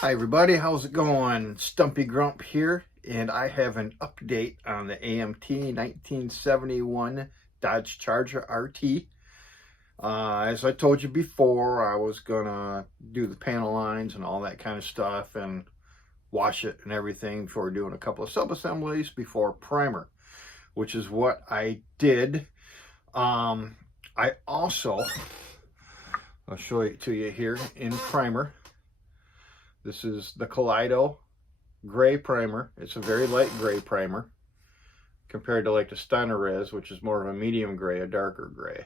Hi everybody, how's it going? Stumpy Grump here, and I have an update on the AMT 1971 Dodge Charger RT. As I told you before, I was gonna do the panel lines and all that kind of stuff and wash it and everything before doing a couple of sub-assemblies before primer, which is what I did. I also, I'll show it to you here in primer. This is the Kaleido gray primer. It's a very light gray primer compared to like the Steiner, which is more of a medium gray, a darker gray.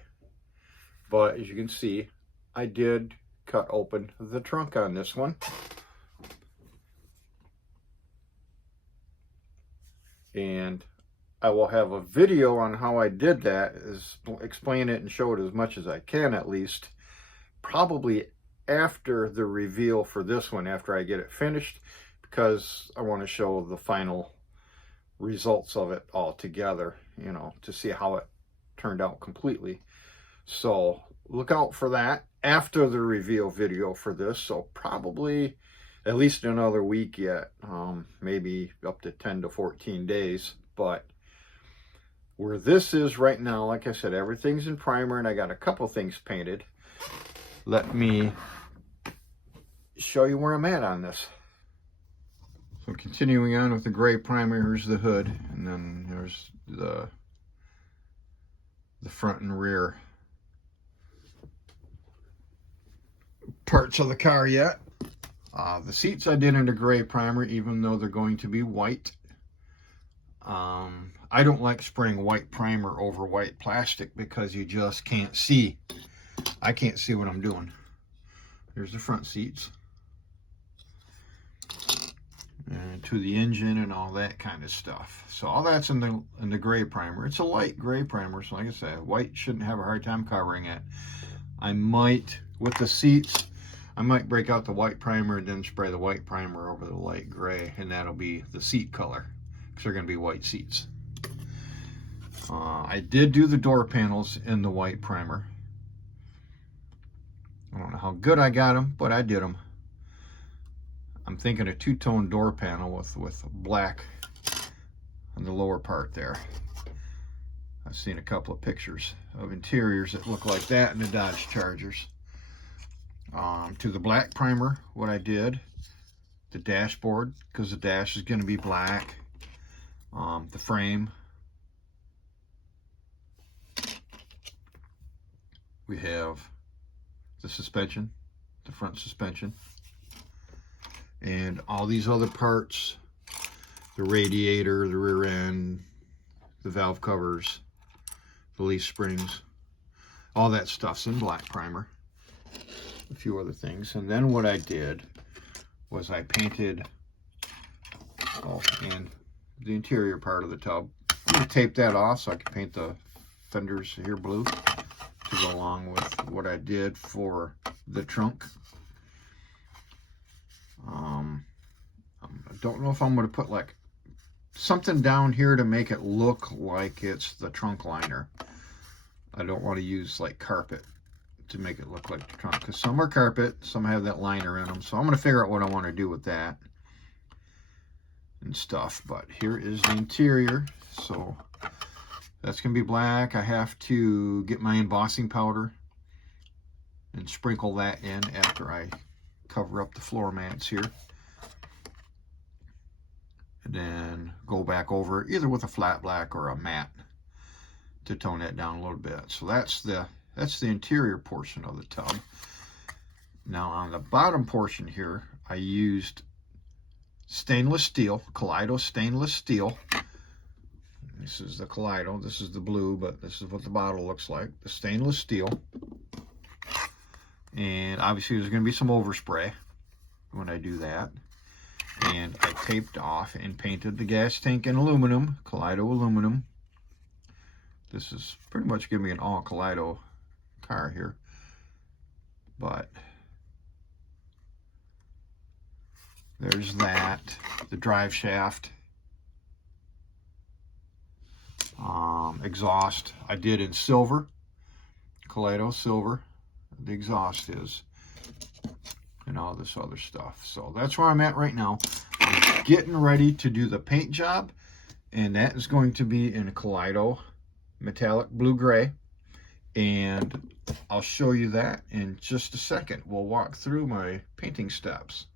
But as you can see, I did cut open the trunk on this one. And I will have a video on how I did that, is explain it and show it as much as I can at least, probably after the reveal for this one, after I get it finished, because I want to show the final results of it all together, you know, to see how it turned out completely. So look out for that after the reveal video for this. So probably at least another week yet, maybe up to 10 to 14 days. But where this is right now, like I said, everything's in primer and I got a couple things painted. Let me show you where I'm at on this. So continuing on with the gray primer, here's the hood, and then there's the front and rear parts of the car yet. The seats I did in the gray primer, even though they're going to be white. I don't like spraying white primer over white plastic because you just can't see. I can't see what I'm doing. Here's the front seats. And to the engine and all that kind of stuff. So all that's in the gray primer. It's a light gray primer, so like I said, white shouldn't have a hard time covering it. I might, with the seats, I might break out the white primer and then spray the white primer over the light gray, and that'll be the seat color, because they're going to be white seats. I did do the door panels in the white primer. I don't know how good I got them, but I did them. I'm thinking a two-tone door panel with black on the lower part there. I've seen a couple of pictures of interiors that look like that in the Dodge Chargers. To the black primer, what I did, the dashboard, because the dash is going to be black, the frame, we have the suspension, the front suspension, and all these other parts, the radiator, the rear end, the valve covers, the leaf springs, all that stuff's in black primer. A few other things. And then what I did was I painted, and the interior part of the tub. I'm going to tape that off so I can paint the fenders here blue to go along with what I did for the trunk. I don't know if I'm going to put like something down here to make it look like it's the trunk liner. I don't want to use like carpet to make it look like the trunk, because some are carpet, some have that liner in them. So I'm going to figure out what I want to do with that and stuff. But here is the interior. So that's going to be black. I have to get my embossing powder and sprinkle that in after I cover up the floor mats here. And then go back over either with a flat black or a matte to tone that down a little bit. So that's the interior portion of the tub. Now on the bottom portion here, I used stainless steel, Kaleido stainless steel. This is the Kaleido, this is the blue, but this is what the bottle looks like, the stainless steel. And obviously there's going to be some overspray when I do that. And I taped off and painted the gas tank in aluminum, Kaleido aluminum. This is pretty much giving me an all Kaleido car here. But there's that, the drive shaft, exhaust I did in silver, Kaleido silver, the exhaust is. and all this other stuff. So that's where I'm at right now. I'm getting ready to do the paint job, and that is going to be in a Kaleido metallic blue-gray, and I'll show you that in just a second. We'll walk through my painting steps.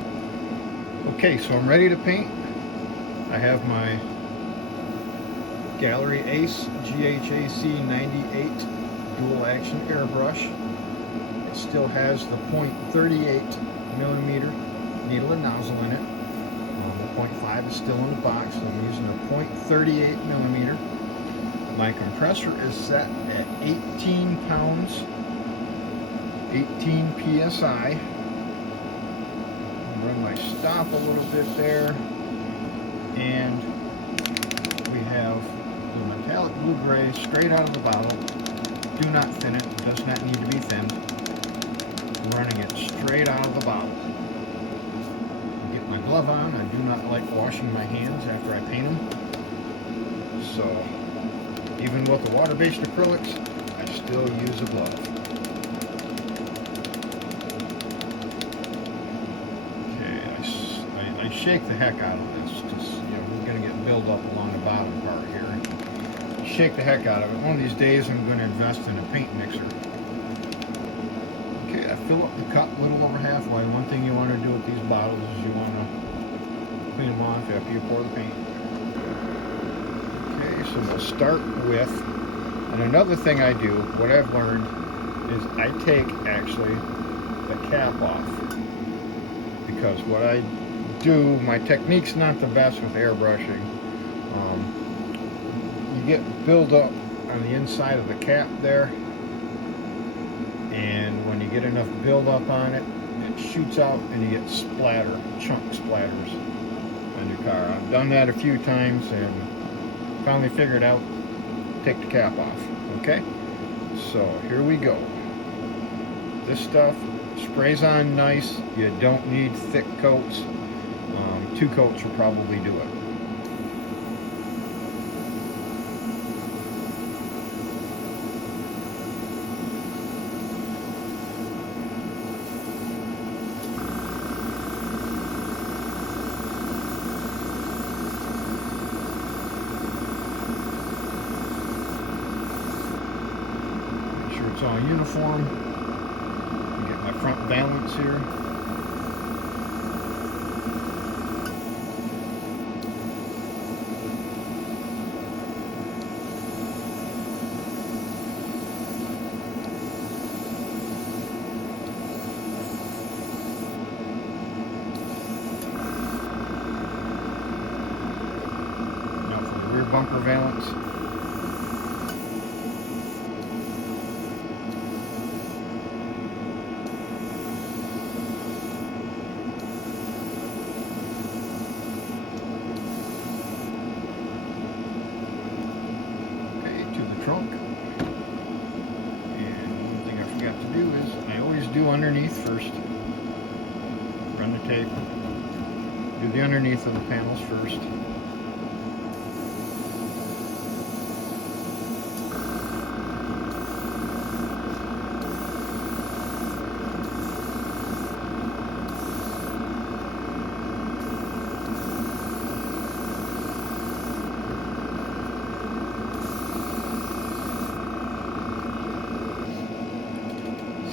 Okay, so I'm ready to paint. I have my Gallery Ace GHAC 98 dual action airbrush. It still has the .38 millimeter needle and nozzle in it. The .5 is still in the box, so I'm using a .38 millimeter. My compressor is set at 18 pounds, 18 psi. Run my stop a little bit there, and we have the metallic blue-gray straight out of the bottle. Do not thin it, it does not need to be thinned. Running it straight out of the bottle. Get my glove on. I do not like washing my hands after I paint them. So even with the water-based acrylics, I still use a glove. Okay, I shake the heck out of this. Just, you know, we're going to get build up along the bottom part here. Shake the heck out of it. One of these days I'm going to invest in a paint mixer. Okay, I fill up the cup a little over halfway. One thing you want to do with these bottles is you want to clean them off after you pour the paint. Okay, so we'll start with, and another thing I do, what I've learned, is I take actually the cap off. Because what I do, my technique's not the best with airbrushing. You get build-up on the inside of the cap there, and when you get enough build-up on it, it shoots out and you get splatter, chunk splatters on your car. I've done that a few times and finally figured out, take the cap off. Okay, so here we go. This stuff sprays on nice. You don't need thick coats. 2 coats will probably do it. Make sure it's all uniform. Get my front valance here. Rear bumper valance. Okay, to the trunk. And one thing I forgot to do is I always do underneath first. Run the tape. Do the underneath of the panels first.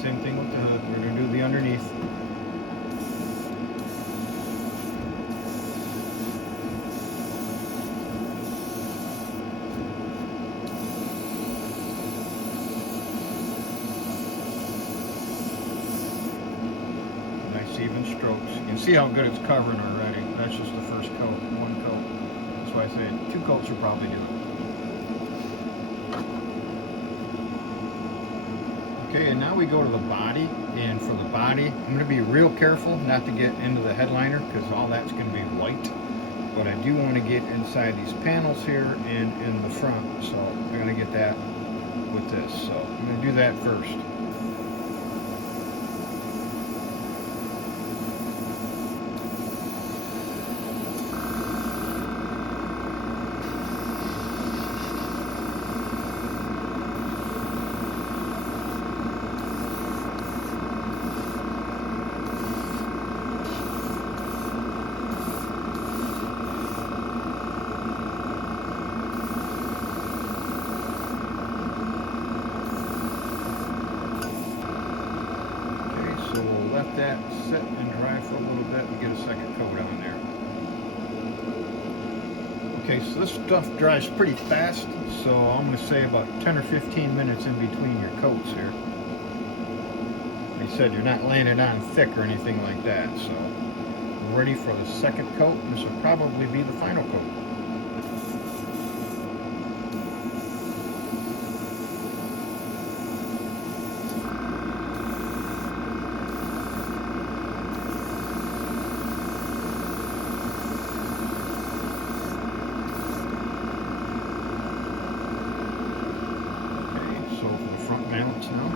Same thing with the hood. We're going to do the underneath. Nice even strokes. You can see how good it's covering already. That's just the first coat, 1 coat. That's why I say 2 coats will probably do it. Okay, and now we go to the body, and for the body, I'm going to be real careful not to get into the headliner because all that's going to be white. But I do want to get inside these panels here and in the front, so I'm going to get that with this. So I'm going to do that first. that sit and dry for a little bit and get a second coat on there. Okay, so this stuff dries pretty fast, so I'm going to say about 10 or 15 minutes in between your coats here. Like I said, you're not laying it on thick or anything like that, so I'm ready for the second coat. This will probably be the final coat. So for the front mounts now.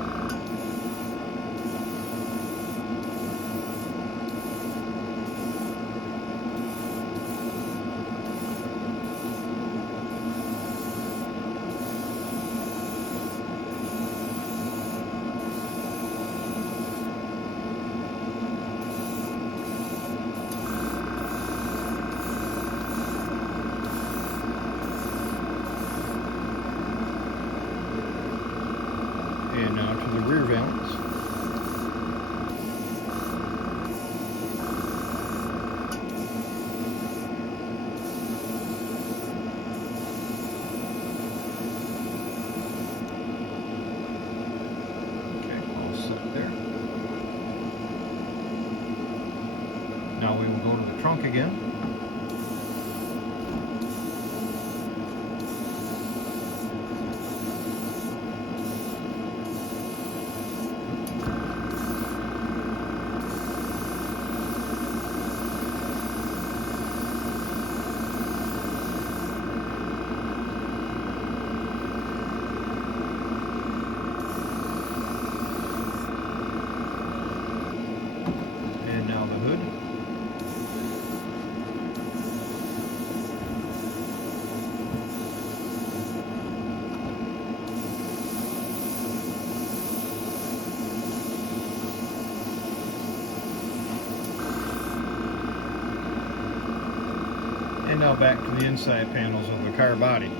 And now to the rear valance. Okay, all set there. Now we will go to the trunk again. And now back to the inside panels of the car body.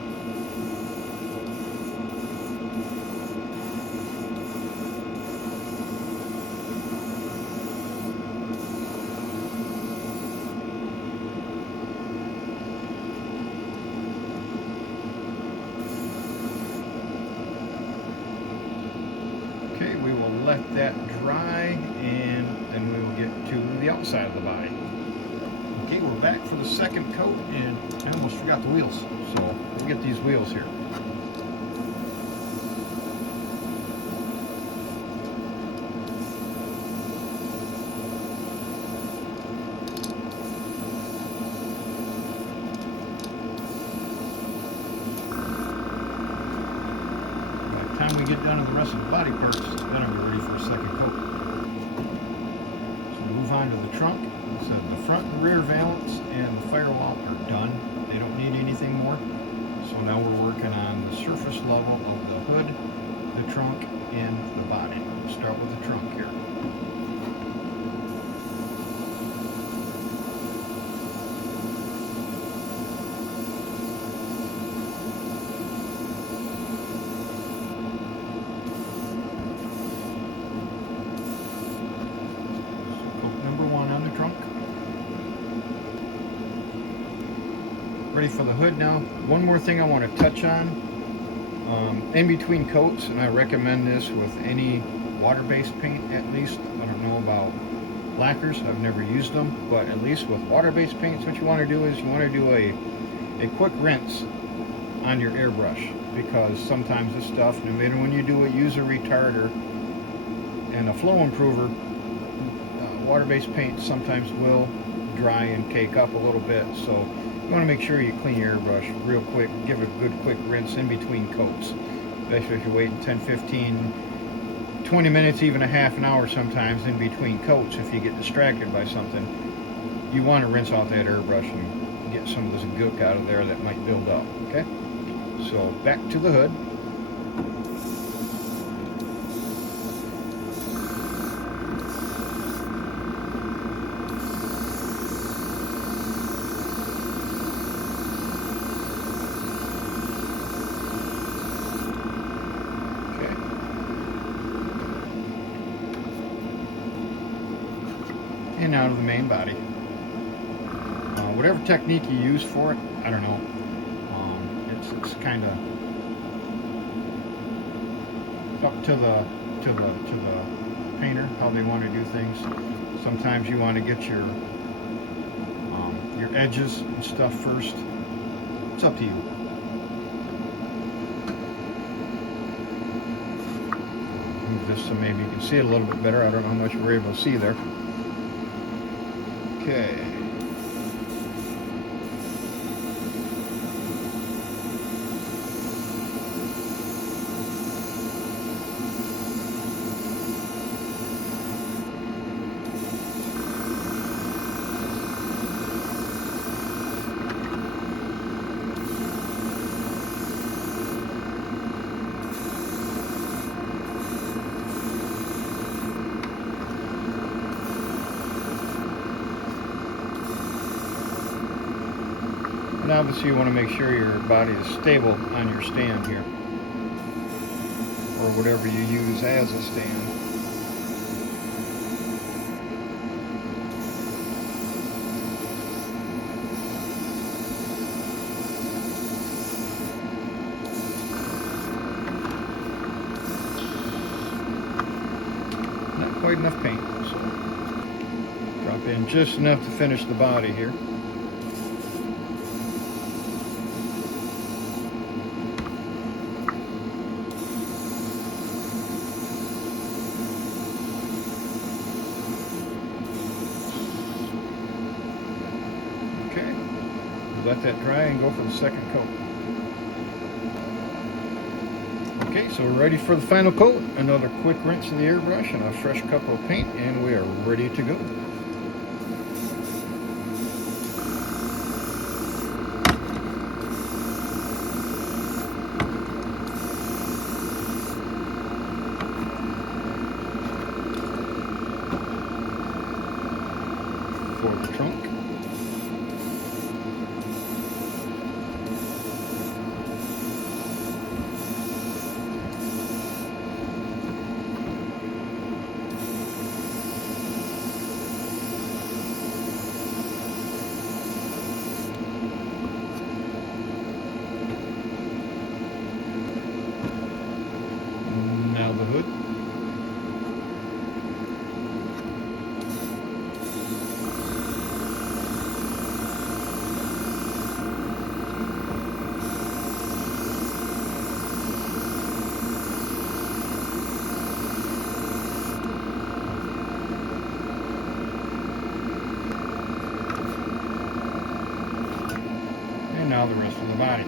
Okay, we will let that dry and then we will get to the outside of the body. Okay, we're back for the second coat, and I almost forgot the wheels, so we'll get these wheels here. By the time we get down to the rest of the body parts, then I'll be ready for a second coat. So move on to the trunk. So the front and rear valance and the firewall are done. They don't need anything more. So now we're working on the surface level of the hood, the trunk, and the body. We'll start with the trunk here. Coat number 1 on the trunk. Ready for the hood now. One more thing I want to touch on. In between coats, and I recommend this with any water-based paint at least. I don't know about lacquers, I've never used them, but at least with water-based paints, what you want to do is you want to do a quick rinse on your airbrush, because sometimes this stuff, no matter when you do a user retarder and a flow improver, water-based paint sometimes will dry and cake up a little bit, so you want to make sure you clean your airbrush real quick, give it a good quick rinse in between coats, especially if you're waiting 10, 15, 20 minutes, even a half an hour sometimes in between coats. If you get distracted by something, you want to rinse off that airbrush and get some of this gook out of there that might build up. Okay, so back to the hood. now to the main body. Whatever technique you use for it, I don't know. It's kind of up to the painter how they want to do things. Sometimes you want to get your edges and stuff first. It's up to you. Move this so maybe you can see it a little bit better. I don't know how much we're able to see there. Okay. And obviously you want to make sure your body is stable on your stand here, or whatever you use as a stand. Not quite enough paint, so drop in just enough to finish the body here. Let that dry and go for the second coat. Okay, so we're ready for the final coat. Another quick rinse of the airbrush and a fresh cup of paint, and we are ready to go. For the trunk. Now the hood. And now the rest of the body.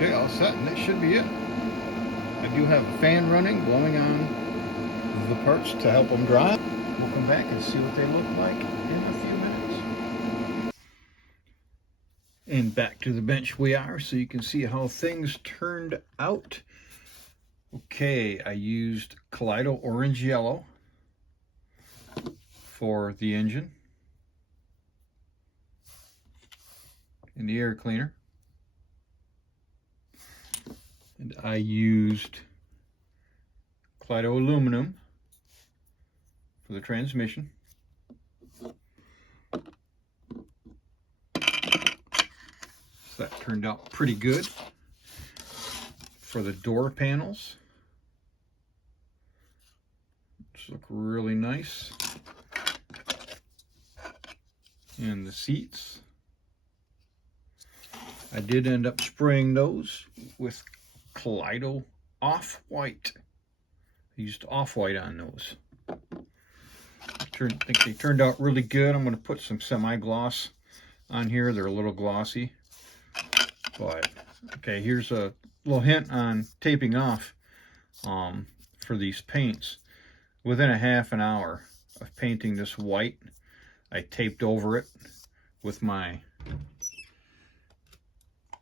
Okay, all set, and that should be it. I do have a fan running, blowing on the parts to help them dry. We'll come back and see what they look like in a few minutes. And back to the bench we are, so you can see how things turned out. Okay, I used Kaleido Orange Yellow for the engine and the air cleaner. And I used Kaleido aluminum for the transmission. So that turned out pretty good. For the door panels, which look really nice. And the seats, I did end up spraying those with Kaleido Off-White. I used Off-White on those. I think they turned out really good. I'm going to put some semi-gloss on here. They're a little glossy. But, okay, here's a little hint on taping off for these paints. Within a half an hour of painting this white, I taped over it with my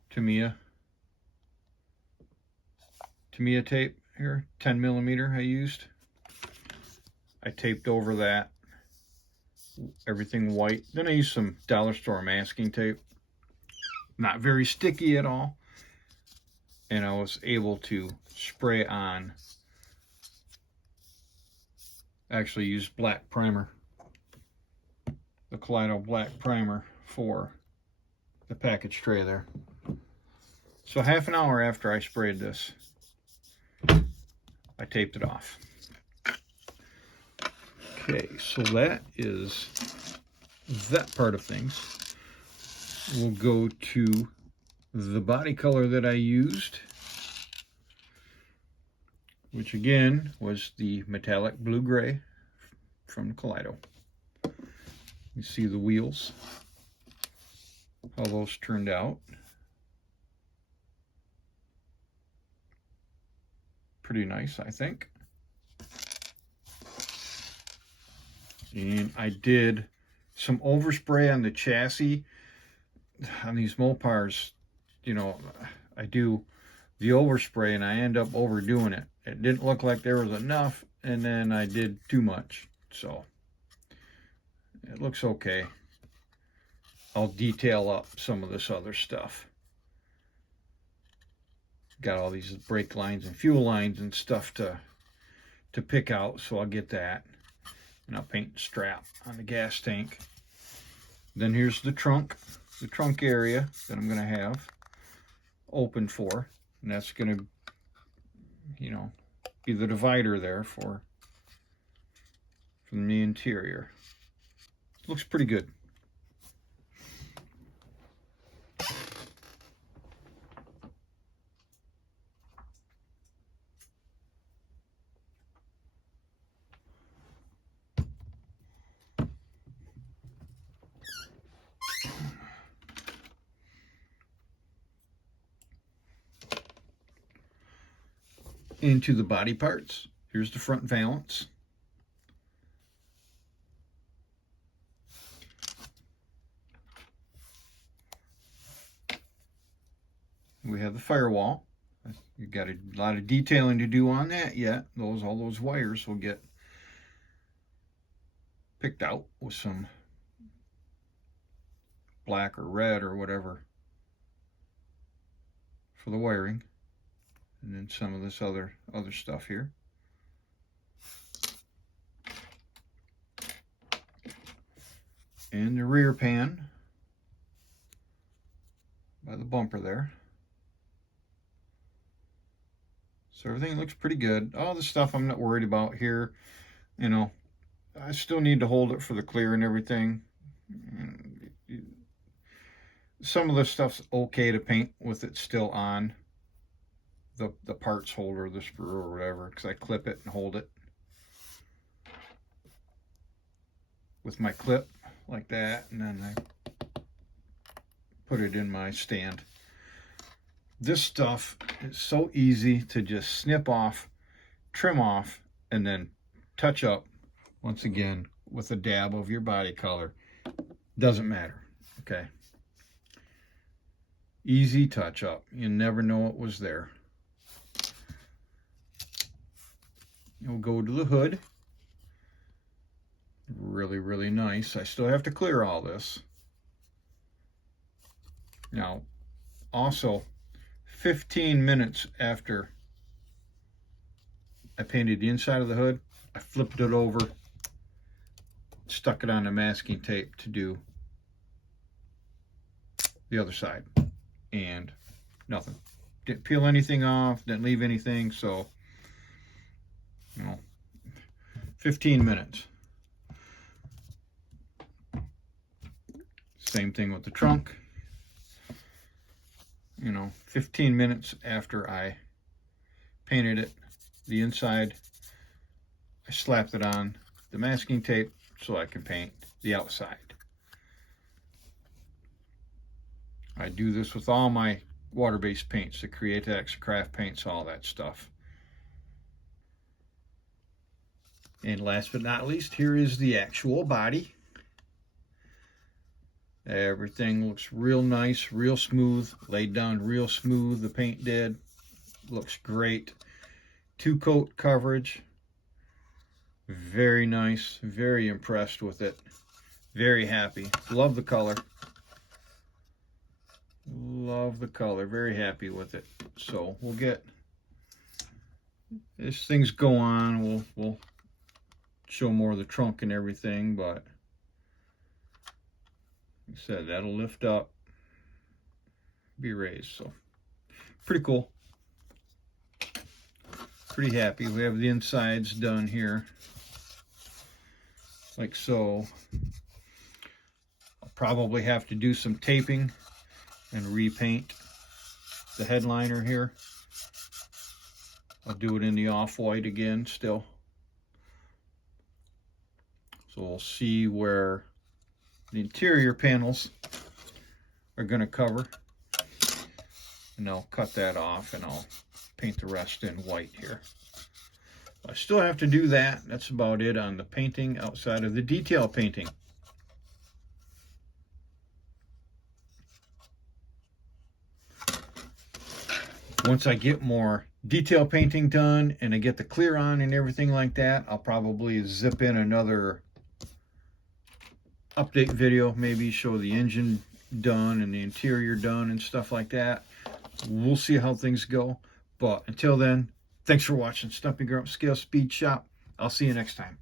Tamiya tape here, 10 millimeter I used. I taped over that, everything white. Then I used some dollar store masking tape. Not very sticky at all. And I was able to spray on, actually use black primer. The Kaleido black primer for the package tray there. So half an hour after I sprayed this, I taped it off. Okay, so that is that part of things. We'll go to the body color that I used, which again was the metallic blue-gray from Kaleido. You see the wheels, how those turned out. Pretty nice, I think. And I did some overspray on the chassis. On these Mopars, you know, I do the overspray and I end up overdoing it. It didn't look like there was enough, and then I did too much. So it looks okay. I'll detail up some of this other stuff. Got all these brake lines and fuel lines and stuff to pick out, so I'll get that. And I'll paint the strap on the gas tank. Then here's the trunk area that I'm going to have open for. And that's going to, you know, be the divider there from the interior. Looks pretty good. Into the body parts. Here's the front valance. We have the firewall. You've got a lot of detailing to do on that yet. All those wires will get picked out with some black or red or whatever for the wiring. And then some of this other stuff here. And the rear pan by the bumper there. So everything looks pretty good. All the stuff I'm not worried about here, you know, I still need to hold it for the clear and everything. Some of the stuff's okay to paint with it still on the parts holder, the sprue or whatever, because I clip it and hold it with my clip like that, and then I put it in my stand. This stuff is so easy to just snip off, trim off, and then touch up once again with a dab of your body color. Doesn't matter, okay? Easy touch up. You never know it was there. We'll go to the hood. Really, really nice. I still have to clear all this. Now, also, 15 minutes after I painted the inside of the hood, I flipped it over, stuck it on the masking tape to do the other side, and nothing. Didn't peel anything off, didn't leave anything, so, you know, 15 minutes. Same thing with the trunk. You know, 15 minutes after I painted it, the inside, I slapped it on the masking tape so I can paint the outside. I do this with all my water-based paints, the Createx, craft paints, all that stuff. And last but not least, here is the actual body. Everything looks real nice, real smooth, laid down real smooth, the paint did. Looks great. 2-coat coverage. Very nice, very impressed with it. Very happy. Love the color. Love the color, very happy with it. So we'll get, as things go on, we'll show more of the trunk and everything, but like I said, that'll lift up, be raised, so pretty cool. Pretty happy. We have the insides done here, like so. I'll probably have to do some taping and repaint the headliner here. I'll do it in the off-white again still. So we'll see where the interior panels are going to cover. And I'll cut that off and I'll paint the rest in white here. I still have to do that. That's about it on the painting outside of the detail painting. Once I get more detail painting done and I get the clear on and everything like that, I'll probably zip in another update video, maybe show the engine done and the interior done and stuff like that. We'll see how things go. But until then, thanks for watching Stumpy Grump Scale Speed Shop. I'll see you next time.